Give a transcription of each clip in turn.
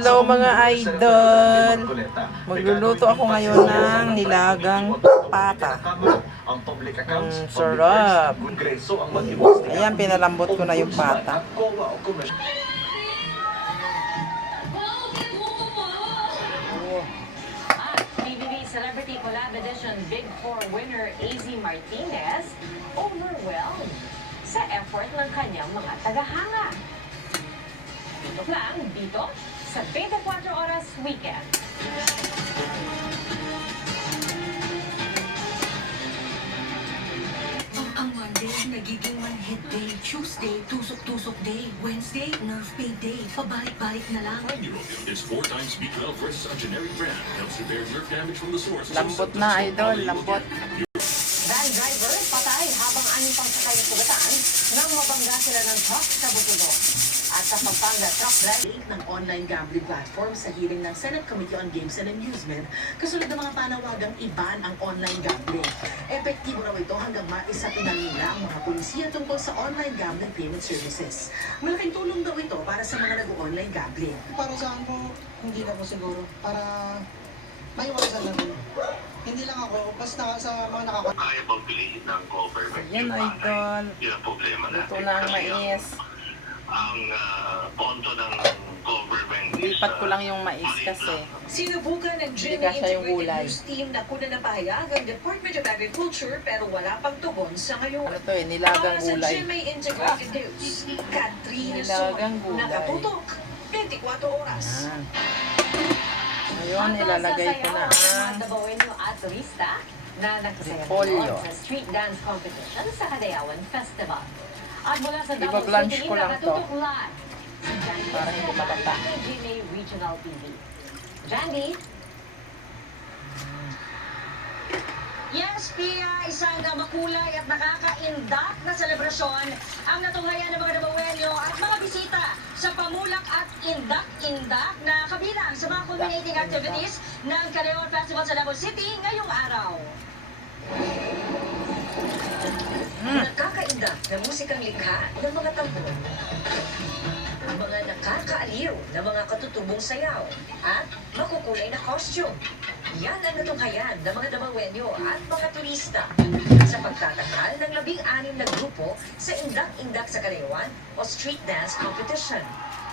Hello mga idol! Magluluto ako ngayon ng nilagang pata. Sarap! Ayan, pinalambot ko na yung pata. PBB Celebrity Collab Edition Big Four winner AZ Martinez overwhelmed sa effort ng kanyang mga tagahanga. Dito lang dito sa 24 Oras Weekend. Ang Monday, nagiging one-hit day. Tuesday, tusok-tusok day. Wednesday, nerve pain day. Pabalik-balik na lang. 9-year-old is 4 times B12 versus a generic brand. Helps repair nerve damage from the source. Lambot na idol, lambot. Van driver patay habang aning pang sakay ng sugatan nang mabangga sila ng truck sa Butulong. At sa Pampanga truck driver ng online gambling platform sa hearing ng Senate Committee on Games and Amusement, kasunod ng mga panawagang iban ang online gambling. Epektibo raw ito hanggang maisapinal nila ang mga polisiya tungkol sa online gambling payment services. Malaking tulong daw ito para sa mga nag-online gambling. Para saan po, hindi na po siguro. Para maiwasan lang po. Hindi lang ako, basta sa mga Kaya bang piliin ng government Ayan idol. Yun ang problema Luto natin. na ang Kasi mais. Ang pondo ng government Lipat ko lang yung mais kasi. Sinubukan ng Hindi GMA kasya yung Integrated gulay. News Team na kuna na pahayag ang Department of Agriculture pero wala pang tugon sa ngayon. Ano to eh, nilagang Para sa gulay. GMA Integrated News, Katrina Nilagang Soy, gulay. nakatutok 24 oras. Ah. Ngayon, ilalagay ko na ang Dabawenyo at turista na repolyo. nagsasayaw sa street dance competition sa Kadayawan Festival. At mula sa Davao Ibag-lunch City, ko lang to. nakatutok live si Jandy Para hindi matata. ng GMA Regional TV. Jandy? Yes, Pia, isang makulay at nakakaindak na selebrasyon ang natunghayan ng mga Dabawenyo at mga bisita sa pamulak at indak-indak na kabilang sa mga culminating activities ng Kadayawan Festival sa Davao City ngayong araw. Nakakaindak na musikang likha ng mga tambon. Ang mga nakakaaliw na mga katutubong sayaw at makukulay na costume. Yan ang natunghayan ng mga Dabawenyo at mga turista sa pagtatanghal ng 16 na grupo sa Indak-Indak sa Kalayawan o Street Dance Competition.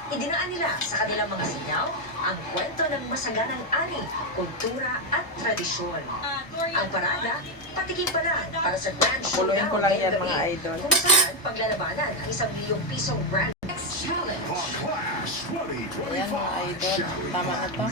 Idinaan nila sa kanilang mga sinyaw ang kwento ng masaganang ani, kultura at tradisyon. Ang parada, patikim pa lang para sa Grand Pakuluin Showdown ko lang yan ngayong mga gabi, idol. kung saan paglalabanan ang 1 milyong pisong Grand X Challenge. Ayan mga idol. Tama na to.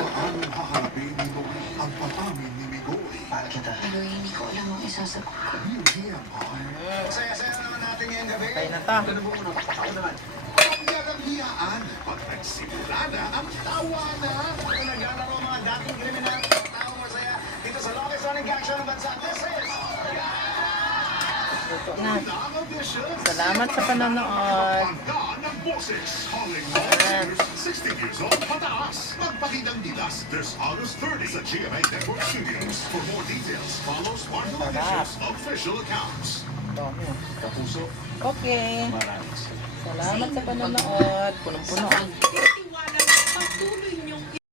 Anong haharapin ni Louie ang patamin ni Migoy? Pero hindi ko alam ang isasagot ko. UGMR. Saya-saya naman natin ngayong gabi. Kaya na to. Pagkakanghiyaan, pag nagsimula na ang tawanan. Kung naglalaro ang mga dating kriminal, taong masaya dito sa longest running gang show ng bansa. This is Luto na. Unang audition. Salamat sa panonood. Pangga ng boses. Hollywood Ayan. seniors, 60 years old pataas. Magpakitang gilas this August 30 sa GMA Network Studios. For more details, follow Smart Sarap. Auditions official accounts. Dami. Kapuso, Okay. maraming Salamat sa panonood. Punong-puno. Tiwala na patuloy niyong